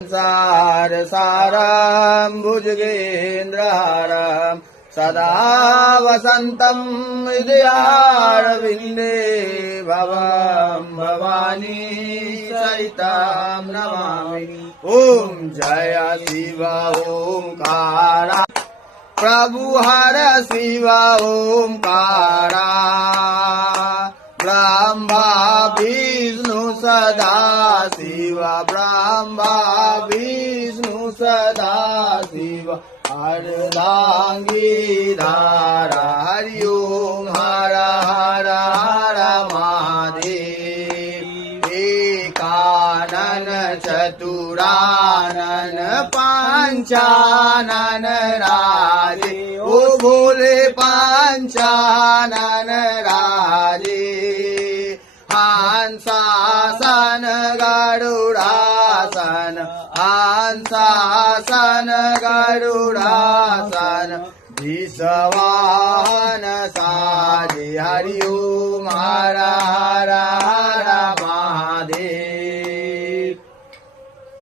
सार सारं भुजगेन्द्रहारं सदा वसन्तं हृदयारविन्दे भवं भवानी सहितं नमामि। ॐ जय शिव ओंकारा प्रभु हर शिव ओंकारा ब्रह्मा विष्णु सदा शिव ब्रह्मा विष्णु सदा शिव अर्धांगी धारा हरि ओम हर हर हर महादेव एकानन चतुरानन पंचानन राजे ओ भोले पंचानन राजे हंसासन गरुडासन हंसासन गरुडासन विषवाहन साजे हरि ओम